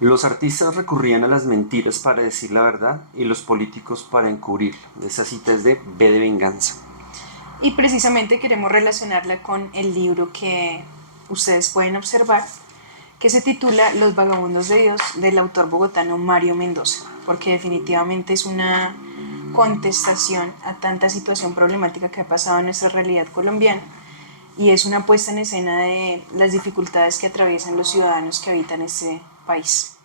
Los artistas recurrían a las mentiras para decir la verdad y los políticos para encubrirla. Esa cita es de B de Venganza. Y precisamente queremos relacionarla con el libro que ustedes pueden observar, que se titula Los Vagabundos de Dios, del autor bogotano Mario Mendoza, porque definitivamente es una contestación a tanta situación problemática que ha pasado en nuestra realidad colombiana y es una puesta en escena de las dificultades que atraviesan los ciudadanos que habitan este país.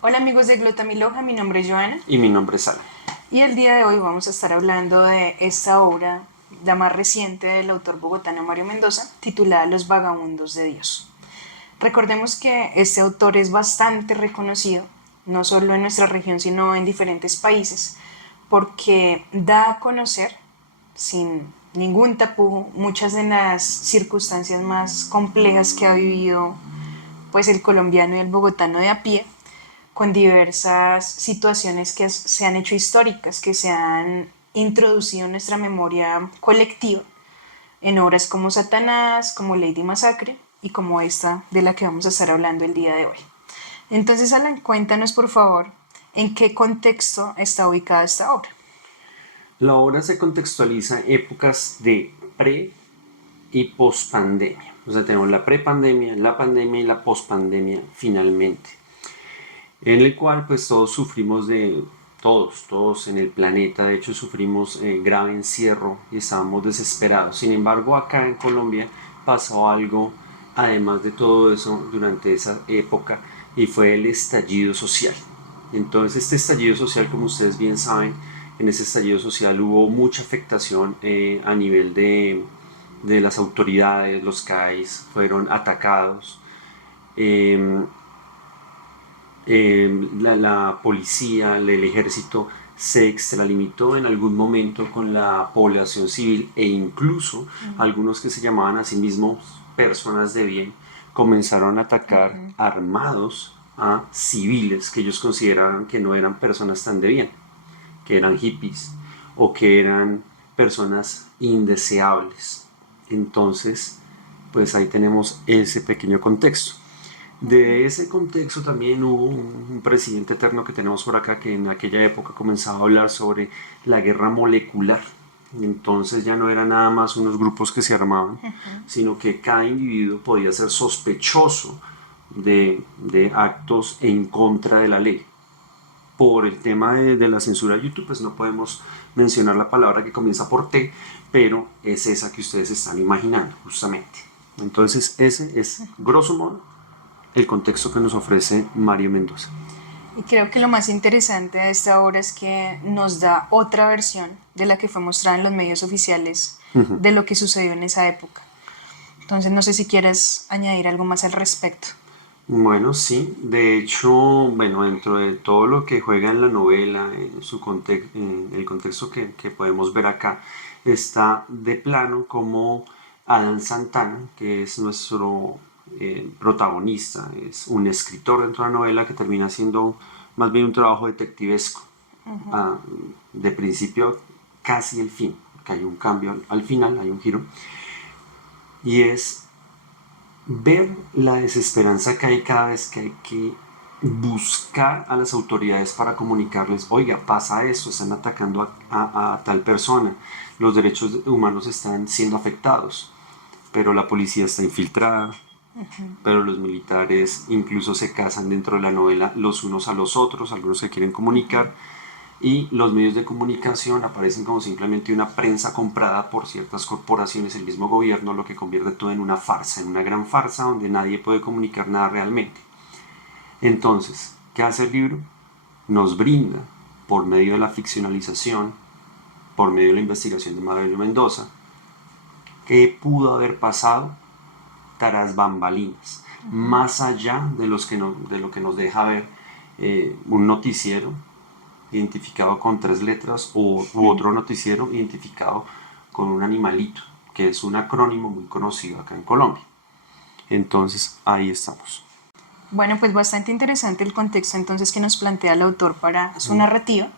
Hola amigos de Glota Miloja, mi nombre es Joana Y mi nombre es Alan. y el día de hoy vamos a estar hablando de esta obra, la más reciente del autor bogotano Mario Mendoza, titulada Los Vagabundos de Dios. Recordemos que este autor es bastante reconocido, no solo en nuestra región, sino en diferentes países, porque da a conocer, sin ningún tapujo, muchas de las circunstancias más complejas que ha vivido pues el colombiano y el bogotano de a pie, con diversas situaciones que se han hecho históricas, que se han introducido en nuestra memoria colectiva, en obras como Satanás, como Lady Masacre y como esta de la que vamos a estar hablando el día de hoy. Entonces, Alan, cuéntanos por favor en qué contexto está ubicada esta obra. La obra se contextualiza en épocas de pre y pospandemia. O sea, tenemos la prepandemia, la pandemia y la pospandemia finalmente. En el cual pues todos sufrimos de, todos en el planeta, de hecho sufrimos grave encierro y estábamos desesperados. Sin embargo, acá en Colombia pasó algo, además de todo eso, durante esa época, y fue el estallido social. Entonces, este estallido social, como ustedes bien saben, en ese estallido social hubo mucha afectación a nivel de las autoridades, los CAIs fueron atacados. Eh, la policía, el ejército se extralimitó en algún momento con la población civil e incluso algunos que se llamaban a sí mismos personas de bien comenzaron a atacar armados a civiles que ellos consideraban que no eran personas tan de bien, que eran hippies o que eran personas indeseables. Entonces, pues ahí tenemos ese pequeño contexto. De ese contexto también hubo un presidente eterno que tenemos por acá que en aquella época comenzaba a hablar sobre la guerra molecular. Entonces ya no eran nada más unos grupos que se armaban, sino que cada individuo podía ser sospechoso de actos en contra de la ley. Por el tema de la censura de YouTube, pues no podemos mencionar la palabra que comienza por T, pero es esa que ustedes están imaginando, justamente. Entonces ese es, grosso modo, el contexto que nos ofrece Mario Mendoza. Y creo que lo más interesante de esta obra es que nos da otra versión de la que fue mostrada en los medios oficiales de lo que sucedió en esa época. Entonces no sé si quieres añadir algo más al respecto. Bueno, sí, de hecho, bueno, dentro de todo lo que juega en la novela, en su en el contexto que podemos ver acá, está de plano como Adán Santana, que es nuestro protagonista, es un escritor dentro de la novela que termina siendo más bien un trabajo detectivesco, ah, de principio casi el fin, que hay un cambio al final, hay un giro, y es ver la desesperanza que hay cada vez que hay que buscar a las autoridades para comunicarles, oiga, pasa esto, están atacando a tal persona, los derechos humanos están siendo afectados, pero la policía está infiltrada, pero los militares incluso se casan dentro de la novela los unos a los otros, algunos se quieren comunicar, y los medios de comunicación aparecen como simplemente una prensa comprada por ciertas corporaciones, el mismo gobierno, lo que convierte todo en una farsa, en una gran farsa donde nadie puede comunicar nada realmente. Entonces, ¿qué hace el libro? Nos brinda, por medio de la ficcionalización, por medio de la investigación de Mario Mendoza, qué pudo haber pasado tras bambalinas, más allá de, de lo que nos deja ver un noticiero identificado con tres letras u otro noticiero identificado con un animalito, que es un acrónimo muy conocido acá en Colombia. Entonces, ahí estamos. Bueno, pues bastante interesante el contexto entonces que nos plantea el autor para su narrativa.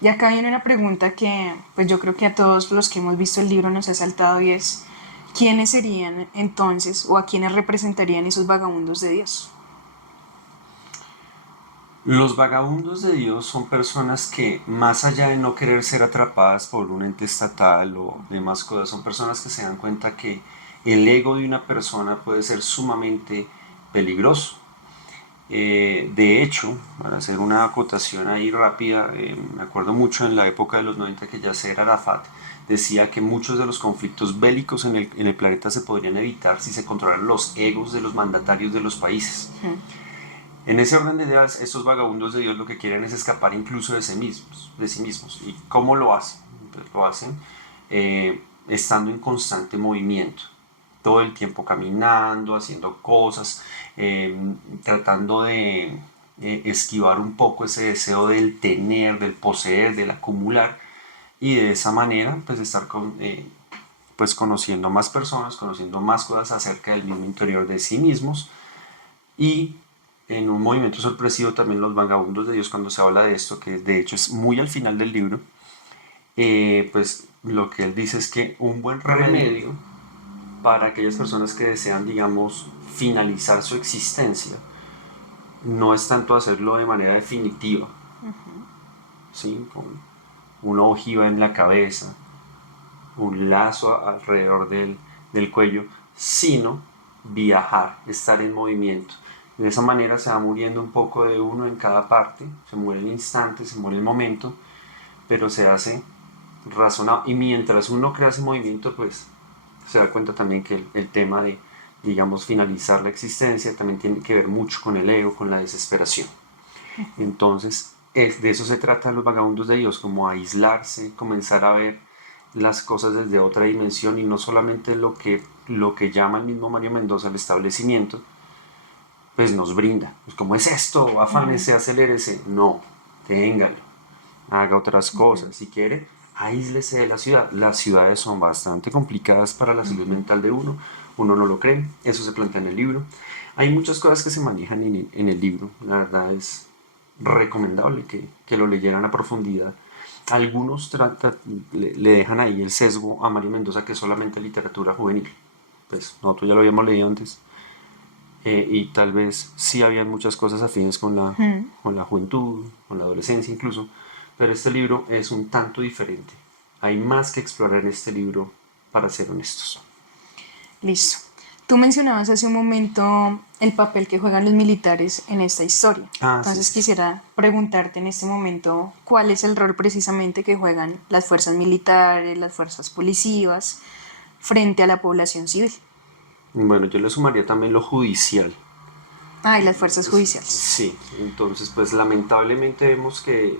Y acá viene una pregunta que pues yo creo que a todos los que hemos visto el libro nos ha saltado y es ¿quiénes serían entonces o a quiénes representarían esos vagabundos de Dios? Los vagabundos de Dios son personas que, más allá de no querer ser atrapadas por un ente estatal o demás cosas, son personas que se dan cuenta que el ego de una persona puede ser sumamente peligroso. De hecho, para hacer una acotación ahí rápida, me acuerdo mucho en la época de los 90 que Yasser Arafat decía que muchos de los conflictos bélicos en el planeta se podrían evitar si se controlaran los egos de los mandatarios de los países. En ese orden de ideas, estos vagabundos de Dios lo que quieren es escapar incluso de sí mismos. De sí mismos. ¿Y cómo lo hacen? Entonces, lo hacen estando en constante movimiento, todo el tiempo caminando, haciendo cosas, eh, tratando de esquivar un poco ese deseo del tener, del poseer, del acumular, y de esa manera pues estar pues conociendo más personas, conociendo más cosas acerca del mismo interior de sí mismos. Y en un movimiento sorpresivo también los vagabundos de Dios, cuando se habla de esto, que de hecho es muy al final del libro, pues lo que él dice es que un buen remedio para aquellas personas que desean, digamos, finalizar su existencia, no es tanto hacerlo de manera definitiva, ¿sí? Con una ojiva en la cabeza, un lazo alrededor del cuello, sino viajar, estar en movimiento. De esa manera se va muriendo un poco de uno en cada parte, se muere el instante, se muere el momento, pero se hace razonado. Y mientras uno crea ese movimiento, pues se da cuenta también que el tema de, digamos, finalizar la existencia también tiene que ver mucho con el ego, con la desesperación. Entonces, de eso se trata los vagabundos de Dios, como aislarse, comenzar a ver las cosas desde otra dimensión y no solamente lo que llama el mismo Mario Mendoza el establecimiento, pues nos brinda. Pues como es esto, afánese, acelérese. No, téngalo, haga otras cosas. Si quiere, aíslese de la ciudad. Las ciudades son bastante complicadas para la salud mental de uno no lo cree, eso se plantea en el libro. Hay muchas cosas que se manejan en el libro, la verdad es recomendable que lo leyeran a profundidad. Algunos le dejan ahí el sesgo a Mario Mendoza, que es solamente literatura juvenil. Pues nosotros ya lo habíamos leído antes, y tal vez sí habían muchas cosas afines con la juventud, con la adolescencia incluso, pero este libro es un tanto diferente. Hay más que explorar en este libro, para ser honestos. Listo. Tú mencionabas hace un momento el papel que juegan los militares en esta historia. Ah, sí, Entonces sí, sí. quisiera preguntarte en este momento cuál es el rol precisamente que juegan las fuerzas militares, las fuerzas policivas frente a la población civil. Bueno, yo le sumaría también lo judicial. Ah, y las fuerzas judiciales. Sí, entonces pues lamentablemente vemos que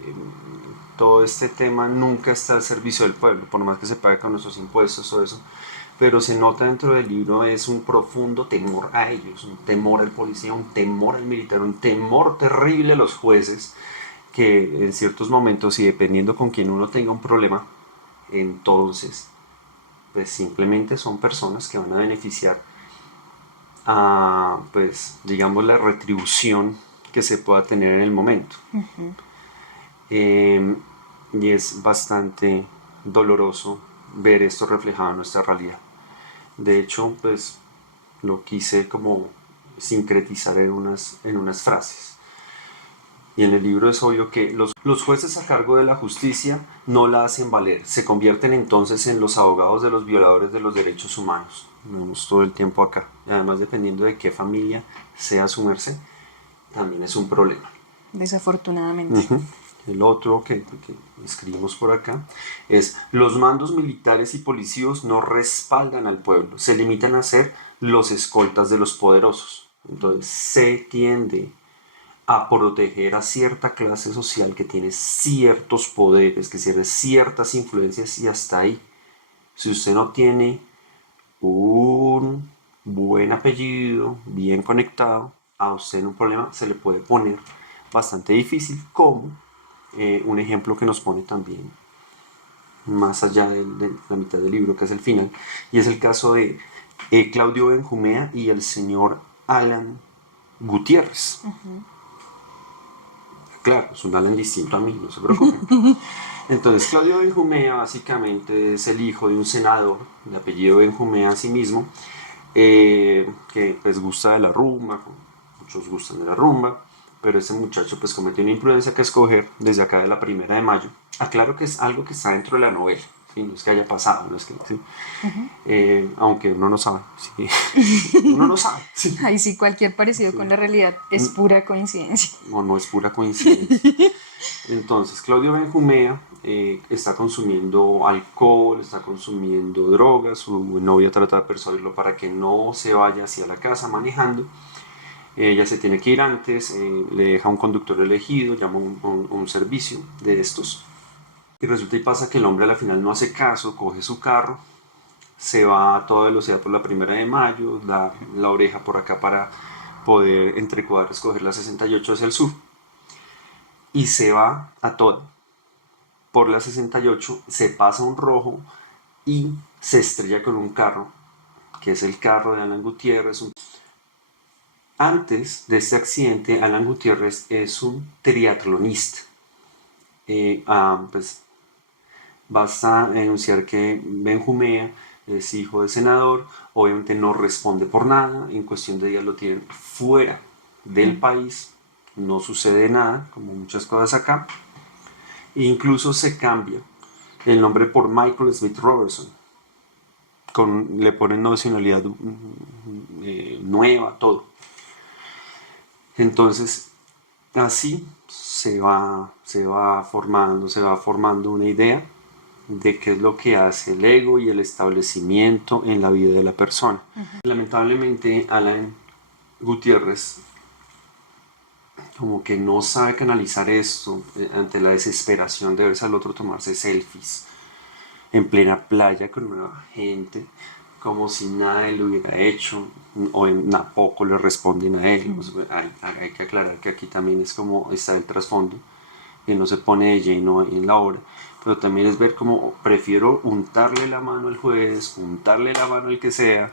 todo este tema nunca está al servicio del pueblo, por más que se pague con nuestros impuestos o eso, pero se nota dentro del libro es un profundo temor a ellos, un temor al policía, un temor al militar, un temor terrible a los jueces, que en ciertos momentos y dependiendo con quien uno tenga un problema, entonces pues simplemente son personas que van a beneficiar a, pues digamos, la retribución que se pueda tener en el momento. Eh, y es bastante doloroso ver esto reflejado en nuestra realidad. De hecho, pues lo quise como sincretizar en unas frases. Y en el libro es obvio que los jueces a cargo de la justicia no la hacen valer, se convierten entonces en los abogados de los violadores de los derechos humanos. Lo vemos todo el tiempo acá. Y además, dependiendo de qué familia sea su merced, también es un problema. Desafortunadamente. El otro que escribimos por acá es: los mandos militares y policíos no respaldan al pueblo, se limitan a ser los escoltas de los poderosos. Entonces se tiende a proteger a cierta clase social que tiene ciertos poderes, que tiene ciertas influencias, y hasta ahí. Si usted no tiene un buen apellido, bien conectado, a usted en un problema se le puede poner bastante difícil, como un ejemplo que nos pone también más allá de la mitad del libro, que es el final, y es el caso de Claudio Benjumea y el señor Alan Gutiérrez. Claro, es un Alan distinto a mí, no se preocupen. Entonces, Claudio Benjumea básicamente es el hijo de un senador de apellido Benjumea a sí mismo, que pues gusta de la rumba, muchos gustan de la rumba, pero este muchacho pues cometió una imprudencia que escoger desde acá de la 1 de Mayo. Aclaro que es algo que está dentro de la novela, ¿sí? No es que haya pasado, no es que, ¿sí? Aunque uno no sabe, ¿sí? Uno no sabe, ¿sí? Ahí sí, cualquier parecido con Sí. la realidad es pura coincidencia. No, no es pura coincidencia. Entonces, Claudio Benjumea está consumiendo alcohol, está consumiendo drogas, su novia trata de persuadirlo para que no se vaya hacia la casa manejando. Ella se tiene que ir antes, le deja un conductor elegido, llama un servicio de estos. Y resulta y pasa que el hombre a la final no hace caso, coge su carro, se va a toda velocidad por la 1 de Mayo, da la oreja por acá para poder entre cuadras coger la 68 hacia el sur y se va a toda por la 68, se pasa un rojo y se estrella con un carro, que es el carro de Alan Gutiérrez. Antes de este accidente, Alan Gutiérrez es un triatlonista. Pues basta enunciar que Benjumea es hijo de senador, obviamente no responde por nada, en cuestión de días lo tienen fuera del país, no sucede nada, como muchas cosas acá, e incluso se cambia el nombre por Michael Smith Robertson, le ponen nacionalidad nueva, todo. Entonces, así se va formando una idea de qué es lo que hace el ego y el establecimiento en la vida de la persona. Lamentablemente, Alan Gutiérrez como que no sabe canalizar esto ante la desesperación de verse al otro tomarse selfies en plena playa con una gente, como si nada él hubiera hecho, o en poco le responden a él. Pues, hay que aclarar que aquí también es como está el trasfondo, que no se pone de lleno en la obra, pero también es ver cómo prefiero untarle la mano al juez, untarle la mano al que sea,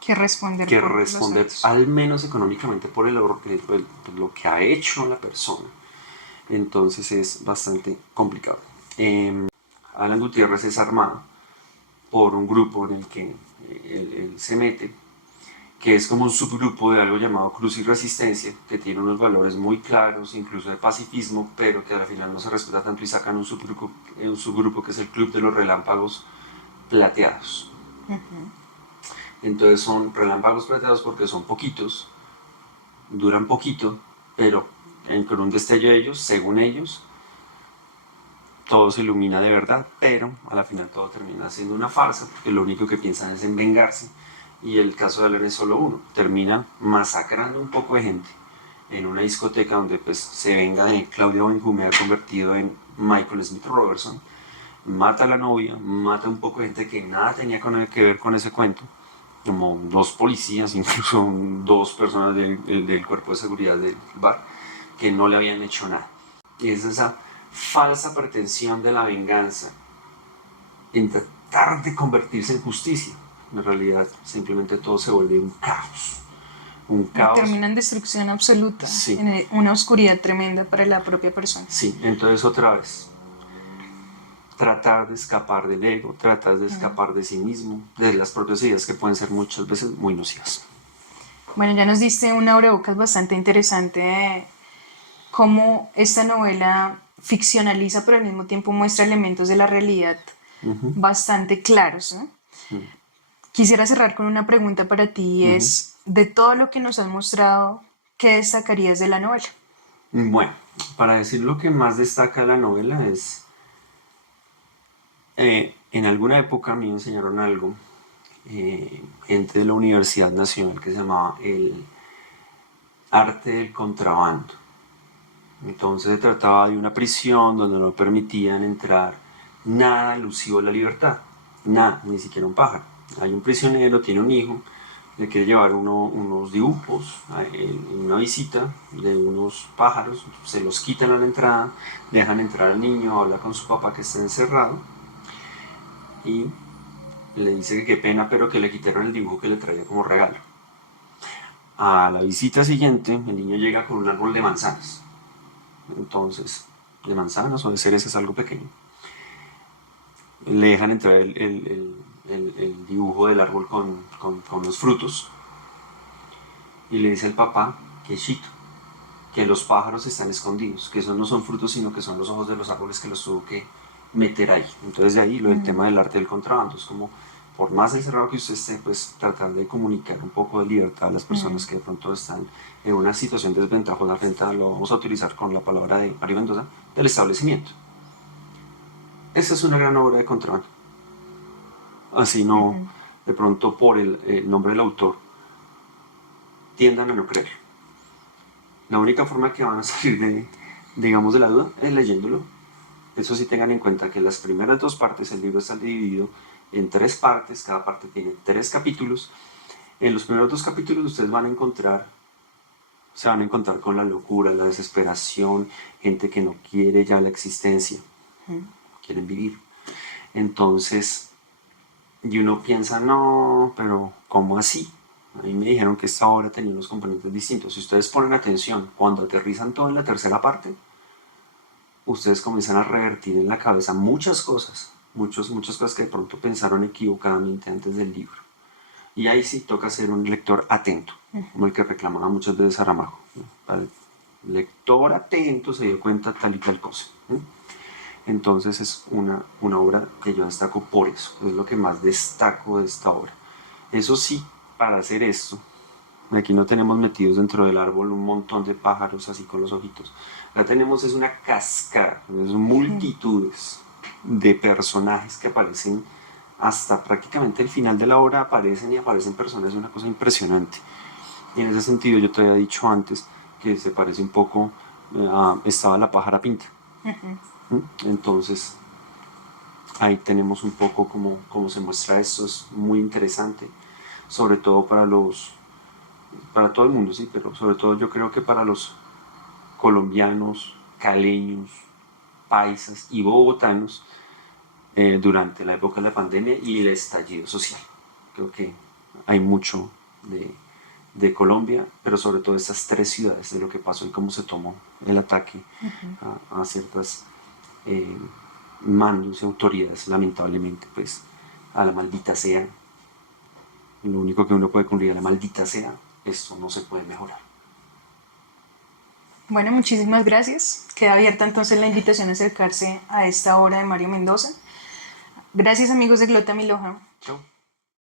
que Por los responder actos. al menos económicamente por lo que ha hecho la persona. Entonces es bastante complicado. Alan Gutiérrez es armado por un grupo en el que él se mete, que es como un subgrupo de algo llamado Cruz y Resistencia, que tiene unos valores muy claros, incluso de pacifismo, pero que al final no se respeta tanto y sacan un subgrupo que es el Club de los Relámpagos Plateados. Entonces son relámpagos plateados porque son poquitos, duran poquito, pero con un destello de ellos, según ellos, todo se ilumina de verdad, pero a la final todo termina siendo una farsa, porque lo único que piensan es en vengarse, y el caso de Alan es solo uno, termina masacrando un poco de gente en una discoteca donde pues se venga de Claudio Benjumea convertido en Michael Smith Robertson, mata a la novia, mata a un poco de gente que nada tenía que ver con ese cuento, como 2 policías, incluso 2 personas del cuerpo de seguridad del bar, que no le habían hecho nada. Y es esa falsa pretensión de la venganza en tratar de convertirse en justicia. En realidad, simplemente todo se vuelve un caos. Un caos. Termina en destrucción absoluta, Sí. en una oscuridad tremenda para la propia persona. Sí, entonces otra vez, tratar de escapar del ego, tratar de escapar de sí mismo, de las propias ideas que pueden ser muchas veces muy nocivas. Bueno, ya nos diste una abrebocas bastante interesante de cómo esta novela ficcionaliza, pero al mismo tiempo muestra elementos de la realidad bastante claros, ¿no? Quisiera cerrar con una pregunta para ti, es, de todo lo que nos has mostrado, ¿qué destacarías de la novela? Bueno, para decir lo que más destaca la novela es, en alguna época a mí me enseñaron algo, gente de la Universidad Nacional, que se llamaba el arte del contrabando. Entonces se trataba de una prisión donde no permitían entrar nada alusivo a la libertad, nada, ni siquiera un pájaro. Hay un prisionero, tiene un hijo, le quiere llevar unos dibujos en una visita de unos pájaros, se los quitan a la entrada, dejan entrar al niño, habla con su papá que está encerrado y le dice que qué pena, pero que le quitaron el dibujo que le traía como regalo. A la visita siguiente, el niño llega con un árbol de manzanas. Entonces, de manzanas o de cerezas, algo pequeño. Le dejan entrar el dibujo del árbol con los frutos y le dice al papá que es chito. que los pájaros están escondidos, que esos no son frutos, sino que son los ojos de los árboles que los tuvo que meter ahí. Entonces de ahí lo del tema del arte del contrabando, es como, por más encerrado que usted esté, pues tratar de comunicar un poco de libertad a las personas que de pronto están en una situación desventajosa frente a, lo vamos a utilizar con la palabra de Mario Mendoza, del establecimiento. Esa es una gran obra de contrabando. Así no, de pronto por el nombre del autor, tiendan a no creer. La única forma que van a salir de, digamos, de la duda es leyéndolo. Eso sí, tengan en cuenta que las primeras dos partes, el libro está dividido en tres partes, cada parte tiene tres capítulos. En los primeros dos capítulos ustedes van a encontrar, se van a encontrar con la locura, la desesperación, gente que no quiere ya la existencia, quieren vivir. Entonces, y uno piensa, no, pero ¿cómo así? A mí me dijeron que esta obra tenía unos componentes distintos. Si ustedes ponen atención, cuando aterrizan todo en la tercera parte, ustedes comienzan a revertir en la cabeza muchas cosas, muchas cosas que de pronto pensaron equivocadamente antes del libro. Y ahí sí toca ser un lector atento, como el que reclamaba muchas veces Saramago. El lector atento se dio cuenta tal y tal cosa. Entonces es una obra que yo destaco por eso, es lo que más destaco de esta obra. Eso sí, para hacer esto, aquí no tenemos metidos dentro del árbol un montón de pájaros así con los ojitos. Acá tenemos es una cascada, es multitudes de personajes que aparecen hasta prácticamente el final de la obra, aparecen y aparecen personas, es una cosa impresionante. Y en ese sentido yo te había dicho antes que se parece un poco a Estaba la pájara pinta. Entonces ahí tenemos un poco cómo se muestra esto, es muy interesante, sobre todo para todo el mundo, sí, pero sobre todo yo creo que para los colombianos, caleños, paisas y bogotanos durante la época de la pandemia y el estallido social. Creo que hay mucho de Colombia, pero sobre todo estas tres ciudades, de lo que pasó y cómo se tomó el ataque a ciertas mandos y autoridades, lamentablemente, pues a la maldita sea. Lo único que uno puede concluir, a la maldita sea, esto no se puede mejorar. Bueno, muchísimas gracias. Queda abierta entonces la invitación a acercarse a esta obra de Mario Mendoza. Gracias amigos de Glota Miloja. Chao.